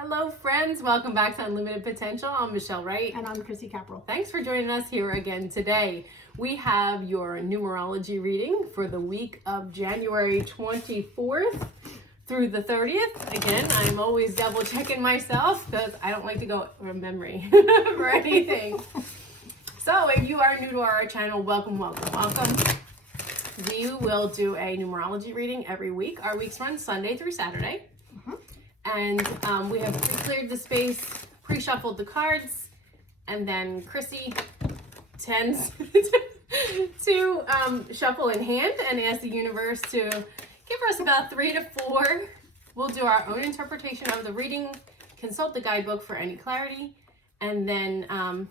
Hello friends, welcome back to Unlimited Potential. I'm Michelle Wright. And I'm Chrissy Capral. Thanks for joining us here again today. We have your numerology reading for the week of January 24th through the 30th. Again, I'm always double checking myself because I don't like to go from memory for anything. So if you are new to our channel, welcome. We will do a numerology reading every week. Our weeks run Sunday through Saturday. And we have pre-cleared the space, pre-shuffled the cards, and then Chrissy tends to shuffle in hand and ask the universe to give us about 3 to 4. We'll do our own interpretation of the reading, consult the guidebook for any clarity, and then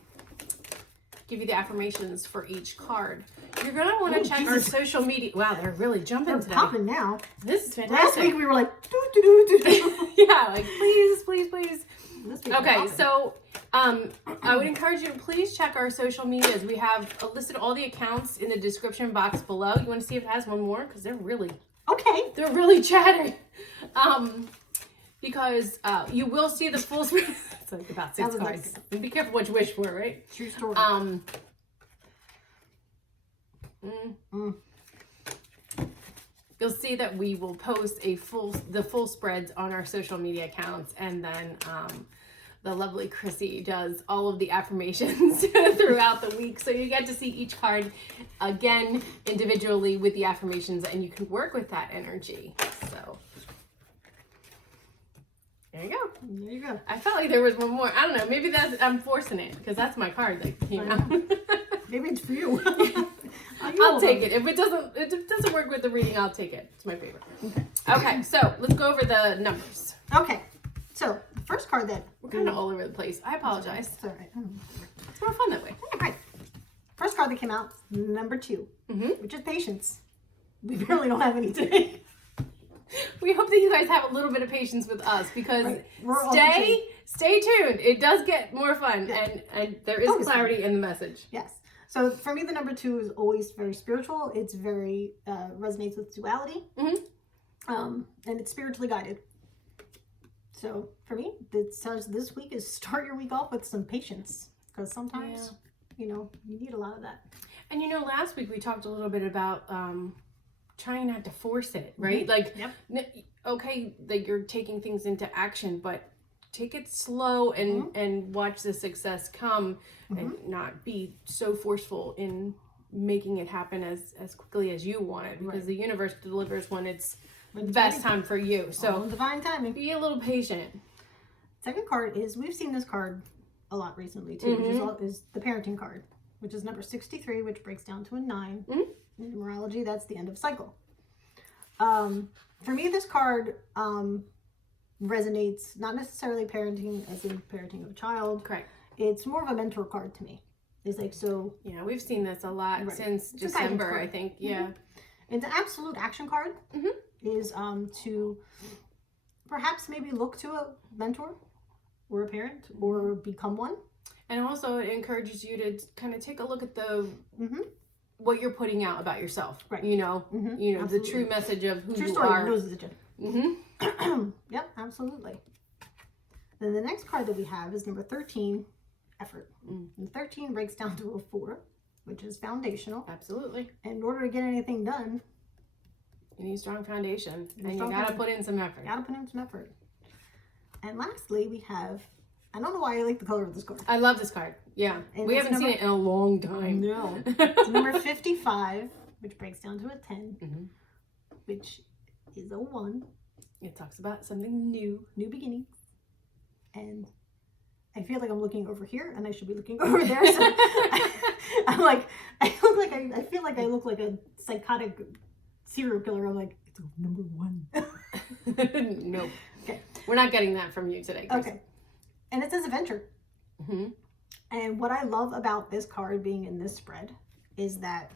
give you the affirmations for each card. You're going to want to check our social media. Wow, they're really jumping today. They're popping now. This is fantastic. Last week we were like, do. Yeah, like please. Okay, popping. so I would encourage you to please check our social medias. We have listed all the accounts in the description box below. You want to see if it has one more? Because they're really chatting. Because you will see the full screen. It's like about 6 cards. Nice. Be careful what you wish for, right? True story. You'll see that we will post the full spreads on our social media accounts, and then the lovely Chrissy does all of the affirmations throughout the week, so you get to see each card again individually with the affirmations, and you can work with that energy. So there you go. I felt like there was one more. I don't know. Maybe I'm forcing it because that's my card that came out. Maybe it's for you. I'll take it. If it doesn't work with the reading, I'll take it. It's my favorite. Okay, so let's go over the numbers. Okay, so the first card that we're kind of all over the place. I apologize. It's all right. It's more fun that way. All right. First card that came out, number 2, which is patience. We really don't have any today. We hope that you guys have a little bit of patience with us because stay tuned. It does get more fun, and there is clarity in the message. Yes. So for me, the number 2 is always very spiritual. It's very resonates with duality, and it's spiritually guided. So for me, it says this week is start your week off with some patience, because sometimes you need a lot of that. And last week we talked a little bit about trying not to force it, right? Like, okay, like you're taking things into action, but take it slow and watch the success come, and not be so forceful in making it happen as quickly as you want it, because the universe delivers when it's the best time for you. So divine timing. Be a little patient. Second card is, we've seen this card a lot recently too, which is the parenting card, which is number 63, which breaks down to a 9. In numerology, that's the end of cycle. For me, this card resonates, not necessarily parenting as in parenting of a child. Correct. It's more of a mentor card to me. It's like, so yeah, we've seen this a lot since December, I think. Yeah. And the absolute action card is to perhaps maybe look to a mentor or a parent or become one. And also it encourages you to kind of take a look at the what you're putting out about yourself. Right. The true message of who you are. Yep, absolutely. Then the next card that we have is number 13, effort. And 13 breaks down to a 4, which is foundational. Absolutely. And in order to get anything done, you need a strong foundation. And you gotta put in some effort. And lastly, we have, I don't know why I like the color of this card. I love this card. Yeah. And we haven't seen it in a long time. No. It's number 55, which breaks down to a 10, which is a 1. It talks about something new beginnings. And I feel like I'm looking over here, and I should be looking over there. So I feel like I look like a psychotic serial killer. I'm like, it's number 1. Nope. Okay. We're not getting that from you today, Chris. Okay. And it says adventure. And what I love about this card being in this spread is that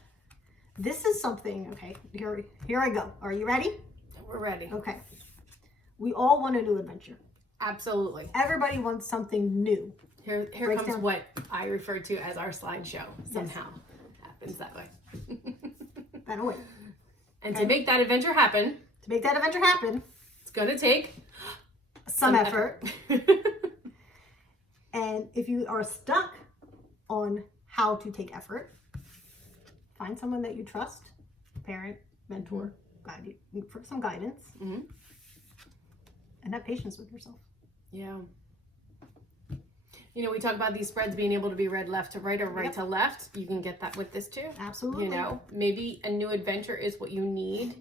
this is something, okay, here I go. Are you ready? We're ready. Okay. We all want a new adventure. Absolutely. Everybody wants something new. Here comes what I refer to as our slideshow. Somehow happens that way. That way. And to make that adventure happen, it's going to take some effort. And if you are stuck on how to take effort, find someone that you trust, parent, mentor, guide you for some guidance, and have patience with yourself. Yeah. You know, we talk about these spreads being able to be read left to right or right to left. You can get that with this too. Absolutely. You know, maybe a new adventure is what you need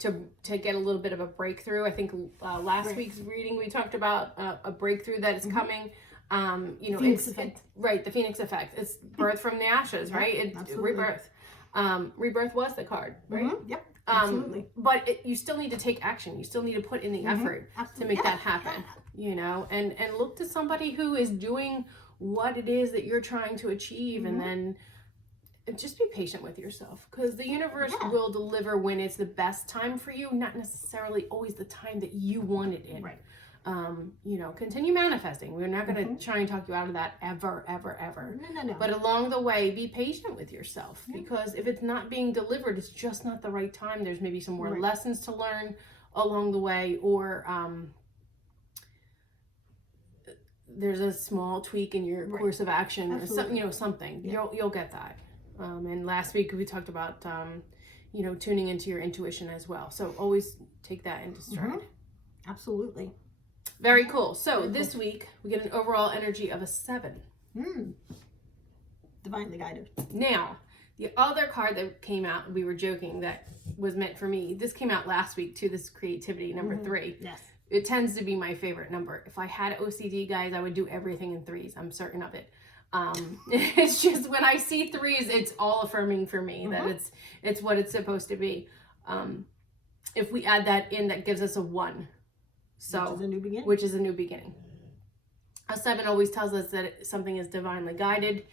to get a little bit of a breakthrough. I think last week's reading we talked about a breakthrough that is coming. You know, Phoenix it's effect. Right, the Phoenix effect. It's birth from the ashes, right? It's rebirth. Rebirth was the card, right? Yep. Absolutely. But you still need to take action. You still need to put in the effort to make that happen. You know, and look to somebody who is doing what it is that you're trying to achieve, and then just be patient with yourself, because the universe will deliver when it's the best time for you, not necessarily always the time that you want it in. Right. You know, continue manifesting. We're not going to try and talk you out of that ever. No. But along the way, be patient with yourself, because if it's not being delivered, it's just not the right time. There's maybe some more lessons to learn along the way, or there's a small tweak in your course of action, or something. You know, something. You'll get that. And last week we talked about you know, tuning into your intuition as well. So always take that into stride. Absolutely. Very cool. So this week we get an overall energy of a 7. Divinely guided. Now, the other card that came out, we were joking, that was meant for me. This came out last week too. This creativity, number 3. Yes. It tends to be my favorite number. If I had OCD, guys, I would do everything in 3s. I'm certain of it. It's just when I see 3s, it's all affirming for me that it's what it's supposed to be. If we add that in, that gives us a 1. So, which is a new beginning. Which is a new beginning. A 7 always tells us that something is divinely guided.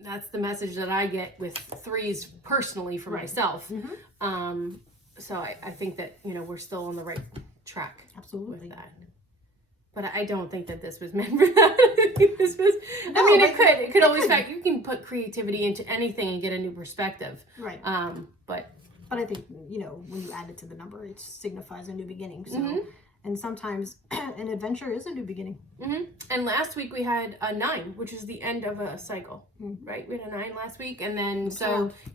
That's the message that I get with 3s personally for myself. So I think that, you know, we're still on the right track. Absolutely. With that. But I don't think that this was meant for that. This was, No, I mean, it could always, you can put creativity into anything and get a new perspective. Right. But I think, you know, when you add it to the number, it signifies a new beginning. So, and sometimes an adventure is a new beginning. And last week we had a 9, which is the end of a cycle, right? We had a 9 last week, and then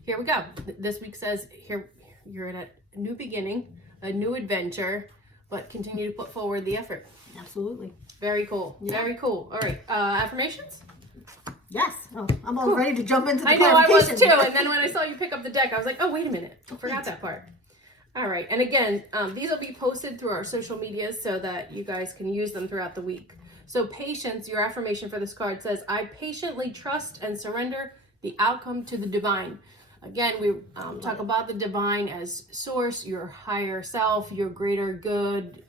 here we go. This week says here you're at a new beginning, a new adventure, but continue to put forward the effort. Absolutely. Very cool. Yeah. Very cool. All right. Affirmations? Yes. Oh, I'm all ready to jump into the I know, I was too. And then when I saw you pick up the deck, I was like, oh, wait a minute. I forgot that part. All right. And again, these will be posted through our social medias so that you guys can use them throughout the week. So patience, your affirmation for this card says, I patiently trust and surrender the outcome to the divine. Again, we talk about the divine as source, your higher self, your greater good,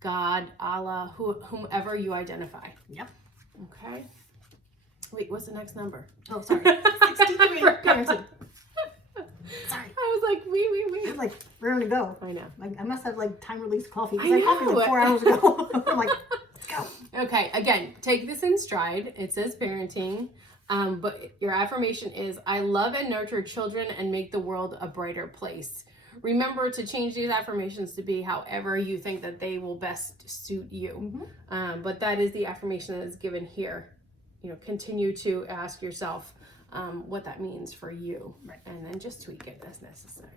God, Allah, whomever you identify. Yep. Okay. Wait, what's the next number? Oh, sorry. 63. Parenting. Sorry. I was like, wait. I'm like, we're gonna go. I know. Like, I must have like time release coffee. I know. I coffee like 4 hours ago. I'm like, let's go. Okay, again, take this in stride. It says parenting. But your affirmation is, I love and nurture children and make the world a brighter place. Remember to change these affirmations to be however you think that they will best suit you. But that is the affirmation that is given here. You know, continue to ask yourself what that means for you. Right. And then just tweak it as necessary.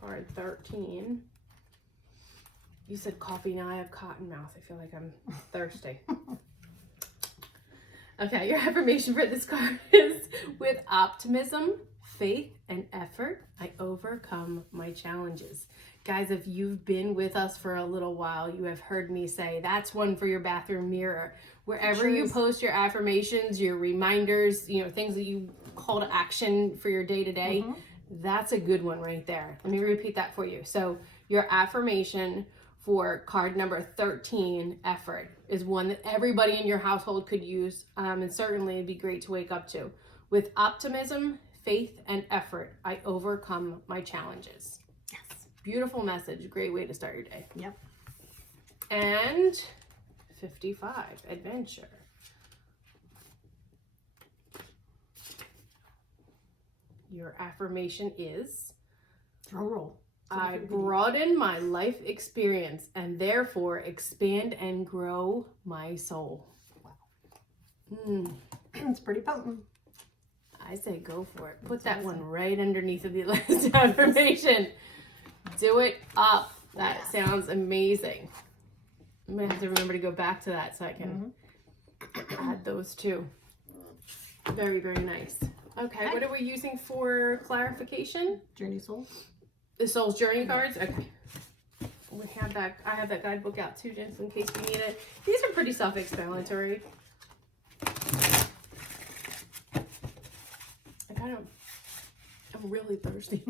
Card 13. You said coffee, now I have cotton mouth. I feel like I'm thirsty. Okay, your affirmation for this card is, with optimism, faith, and effort, I overcome my challenges. Guys, if you've been with us for a little while, you have heard me say that's one for your bathroom mirror. Wherever you post your affirmations, your reminders, you know, things that you call to action for your day-to-day, that's a good one right there. Let me repeat that for you. So your affirmation for card number 13, effort, is one that everybody in your household could use, and certainly it'd be great to wake up to. With optimism, faith, and effort, I overcome my challenges. Yes. Beautiful message. Great way to start your day. Yep. And 55, adventure. Your affirmation is, Drum roll. I broaden my life experience and therefore expand and grow my soul. Wow. It's pretty potent. I say go for it. Put that one right underneath of the last affirmation. Do it up. That sounds amazing. I'm going to have to remember to go back to that so I can add those two. Very, very nice. Okay, what are we using for clarification? Journey Soul. The Soul's Journey cards? Okay. We have that. I have that guidebook out too, just in case we need it. These are pretty self-explanatory. I'm really thirsty.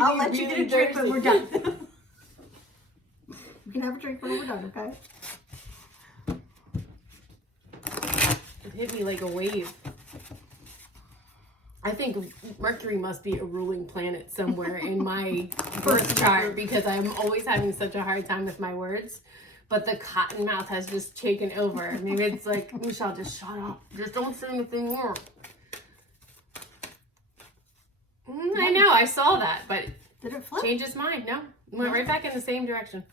I'll let you get a drink when we're done. You can have a drink when we're done, okay? It hit me like a wave. I think Mercury must be a ruling planet somewhere in my birth chart because I'm always having such a hard time with my words. But the cotton mouth has just taken over. I mean, it's like, Michelle, just shut up. Just don't say anything more. I know, I saw that, but did it flip? Change his mind. No, went right back in the same direction.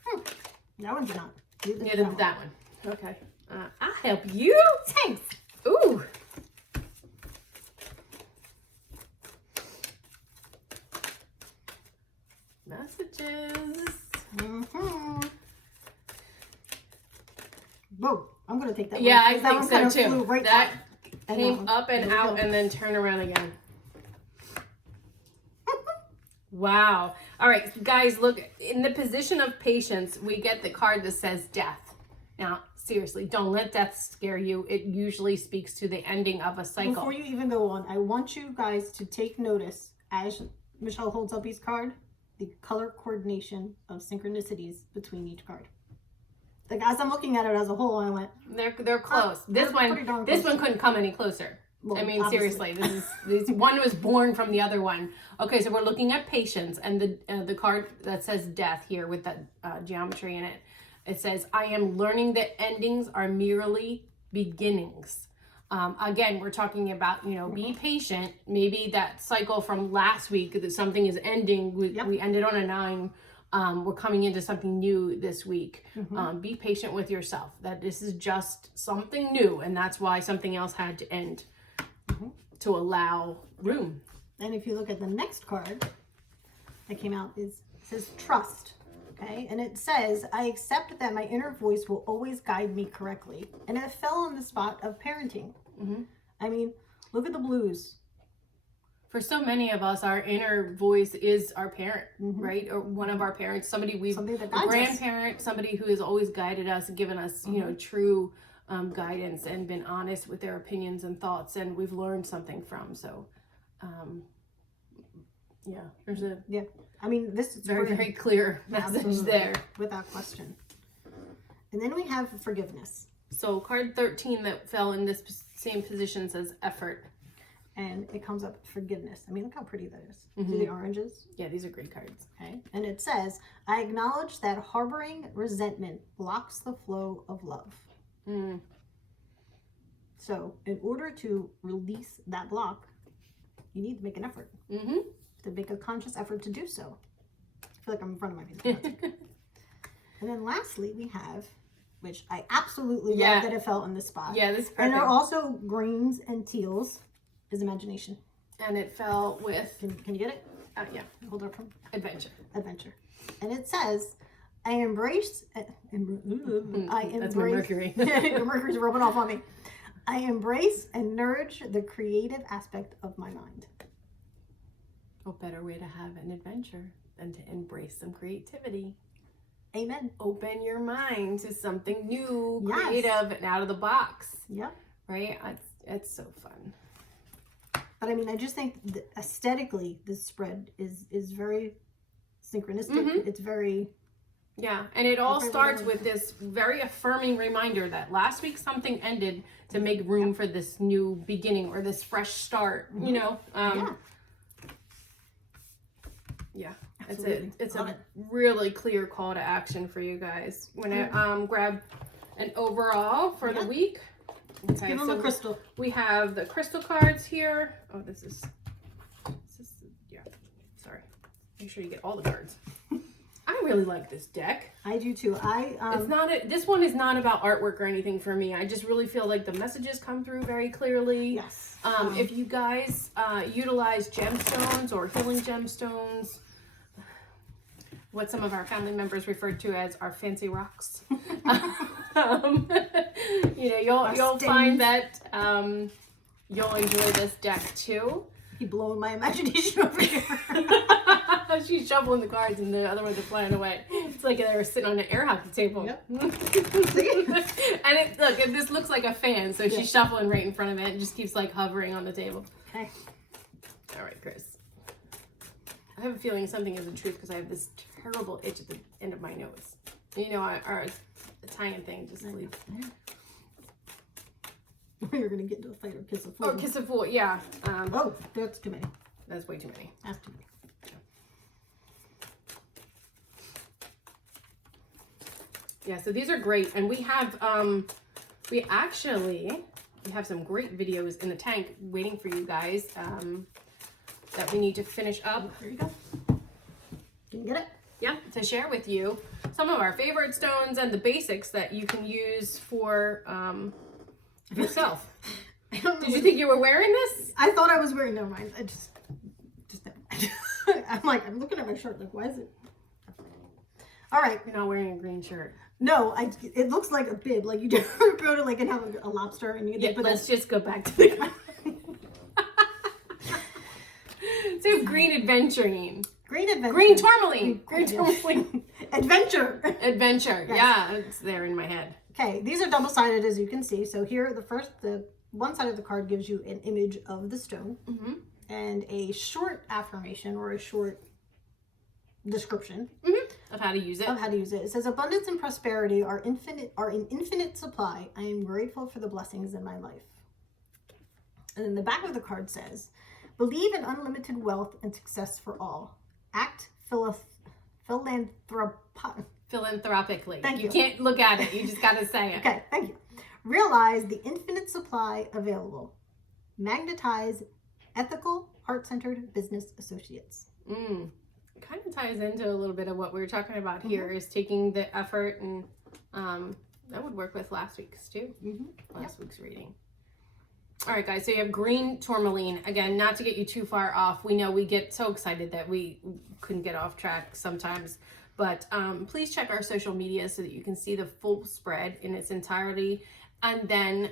That one did not. Neither did that one. Okay, I'll help you. Thanks. Ooh. Messages. Whoa, I'm gonna take that. Yeah, one, I think so too. Right that up. came up and out and then turn around again. Wow. All right, guys, look, in the position of patience, we get the card that says death. Now, seriously, don't let death scare you. It usually speaks to the ending of a cycle. Before you even go on, I want you guys to take notice as Michelle holds up each card, the color coordination of synchronicities between each card. Like, as I'm looking at it as a whole, I went, they're close. This one couldn't come any closer. Well, I mean, obviously. Seriously, this one was born from the other one. Okay, so we're looking at patience, and the card that says death here with that geometry in it. It says, I am learning that endings are merely beginnings. Again, we're talking about, be patient. Maybe that cycle from last week that something is ending. We ended on a 9. We're coming into something new this week. Be patient with yourself. That this is just something new, and that's why something else had to end. To allow room. And if you look at the next card that came out, it says trust. Okay, and it says, I accept that my inner voice will always guide me correctly. And it fell on the spot of parenting. I mean, look at the blues. For so many of us, our inner voice is our parent, right? Or one of our parents, a grandparent, somebody who has always guided us and given us, true guidance and been honest with their opinions and thoughts, and we've learned something from. So, there's a I mean, this is very, very clear message there, without question. And then we have forgiveness. So card 13 that fell in this same position says effort, and it comes up forgiveness. I mean, look how pretty that is. See the oranges? Yeah, these are great cards. Okay, and it says, I acknowledge that harboring resentment blocks the flow of love. So in order to release that block, you need to make an effort. To make a conscious effort to do so. I feel like I'm in front of my music. And then lastly, we have, which I absolutely love that it fell in this spot. Yeah, this is perfect. And there are also greens and teals, is imagination. And it fell with... Can you get it? Yeah. Hold up from Adventure. And it says, I embrace... That's my Mercury. Your Mercury's rubbing off on me. I embrace and nourish the creative aspect of my mind. What better way to have an adventure than to embrace some creativity? Amen. Open your mind to something new, creative, and out of the box. Yep. Right? It's so fun. But I mean, I just think that aesthetically, this spread is very synchronistic. It's very... Yeah, and it all starts with this very affirming reminder that last week something ended to make room for this new beginning or this fresh start, Yeah, it's a really clear call to action for you guys. I'm going to grab an overall for the week. Let's give them a crystal. We have the crystal cards here. Oh, this is yeah. Sorry. Make sure you get all the cards. I really like this deck. I do too. It's not this one is not about artwork or anything for me. I just really feel like the messages come through very clearly. Yes. If you guys utilize gemstones or healing gemstones, what some of our family members referred to as our fancy rocks, you'll find that you'll enjoy this deck too. You're blowing my imagination over here. She's shuffling the cards and the other ones are flying away. It's like they were sitting on an air hockey table. Yep. And this looks like a fan, so she's shuffling right in front of it and just keeps like hovering on the table. Okay. All right, Chris. I have a feeling something is the truth because I have this terrible itch at the end of my nose. Our Italian thing just leaves. You're gonna get into a fight or kiss a fool. Oh, kiss a fool, yeah. Oh, that's too many. That's way too many. That's too many. Yeah, so these are great, and we have we have some great videos in the tank waiting for you guys that we need to finish up. There you go. Can you get it? Yeah, to share with you some of our favorite stones and the basics that you can use for yourself. Did you think you were wearing this? I thought I was wearing. Never mind. I just never mind. I'm looking at my shirt. Like, why is it? All right. You're not wearing a green shirt. No, it looks like a bib. Like you just go to and have a lobster and you get. Yeah, but let's just go back to the. So green adventuring. Green adventure. Green tourmaline. Green tourmaline. Adventure. Adventure. Yes. Yeah, it's there in my head. Okay, these are double-sided as you can see. So here, the one side of the card gives you an image of the stone and a short affirmation or a short description of how to use it. It says, abundance and prosperity are in infinite supply. I am grateful for the blessings in my life. And then the back of the card says, believe in unlimited wealth and success for all. Act philanthropically. Thank you. You can't look at it. You just got to say it. Okay, thank you. Realize the infinite supply available. Magnetize ethical, heart-centered business associates. It kind of ties into a little bit of what we were talking about here is taking the effort, and that would work with last week's too. Last week's reading. All right, guys, so you have green tourmaline. Again, not to get you too far off. We know we get so excited that we couldn't get off track sometimes. But please check our social media so that you can see the full spread in its entirety. And then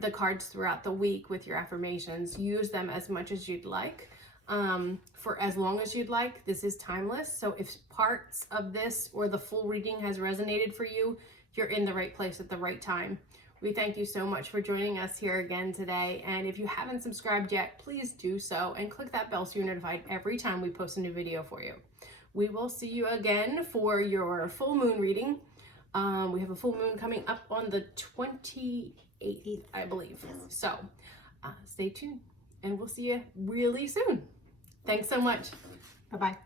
the cards throughout the week with your affirmations. Use them as much as you'd like. For as long as you'd like. This is timeless. So if parts of this or the full reading has resonated for you, you're in the right place at the right time. We thank you so much for joining us here again today. And if you haven't subscribed yet, please do so and click that bell so you're notified every time we post a new video for you. We will see you again for your full moon reading. We have a full moon coming up on the 28th, I believe. So stay tuned and we'll see you really soon. Thanks so much. Bye-bye.